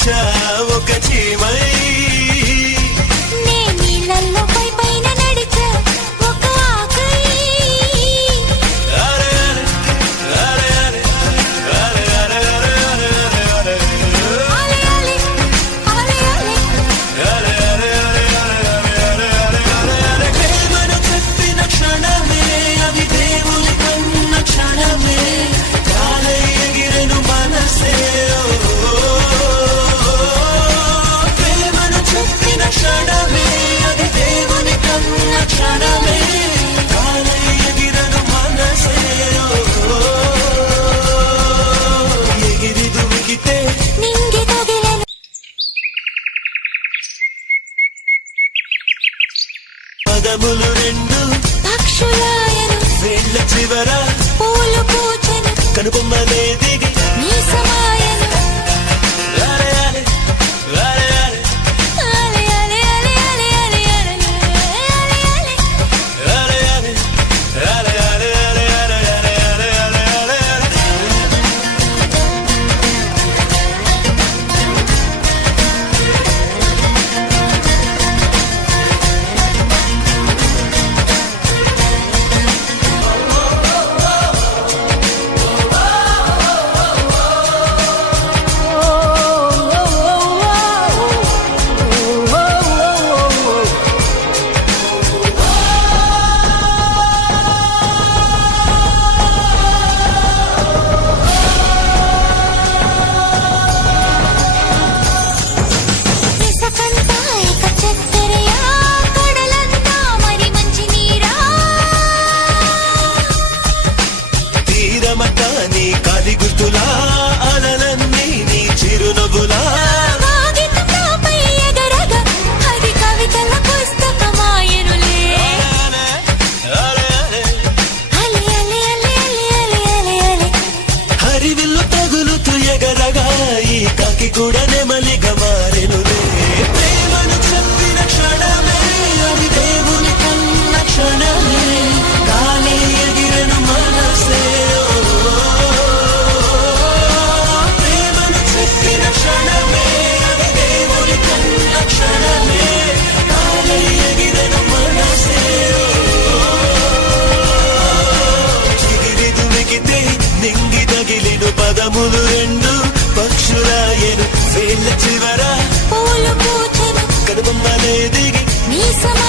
నడిచా ఒక చీమై నీళ్ళల్లో పైన నడిచా ఒక ఆకై ప్రేమను చెప్పిన క్షణమే అది దేవుని కన్న క్షణమే కాలై ఎగిరెను మనసే ప్రేమను చెప్పిన క్షణమే అది దేవుని కన్న క్షణమే కాలై ఎగిరెను మనసే ఎగిరి దుమికితే నింగి తగిలెను పదములు రెండు పక్షులాయను వేళ్ళ చివర పూలు పూచెను కనుబొమ్మలే దిగి నీ సమాయను అరే అరే అరే అరే అలే అలే అలే అలే అలే అలే అలే అలే అరే అరే అరే అరే అరే అరే అరే అరే అరే అరే ఇసకంతా ఇక చక్కెరయా కడలంతా మరి మంచి నీరా తీరమట నీ కాలి గుర్తులా అలలన్నీ నీ చిరునవ్వులా కాగితంపై ఎగరగా అది కవితల పుస్తకమాయనులే అరే అరే అలే అలే అలే అలే అలే అలే హరివిల్లు తగులుతూ ఎగరగా ఈ కాకి కూడా నెమలిగా మారెనులే ప్రేమను చెప్పిన క్షణమే అది దేవుని కన్న క్షణమే కాలి ఎగిరెను మనసే ప్రేమను చెప్పిన క్షణమే అది దేవుని కన్న క్షణమే కాలి ఎగిరెను మనసే చిగిరి దుమికితే నింగి తగిలిను పదములు రెండు పక్షులాయను వేళ్ళ చివర పూలు పూచెను కనుబొమ్మలే దిగి నీ సమాయను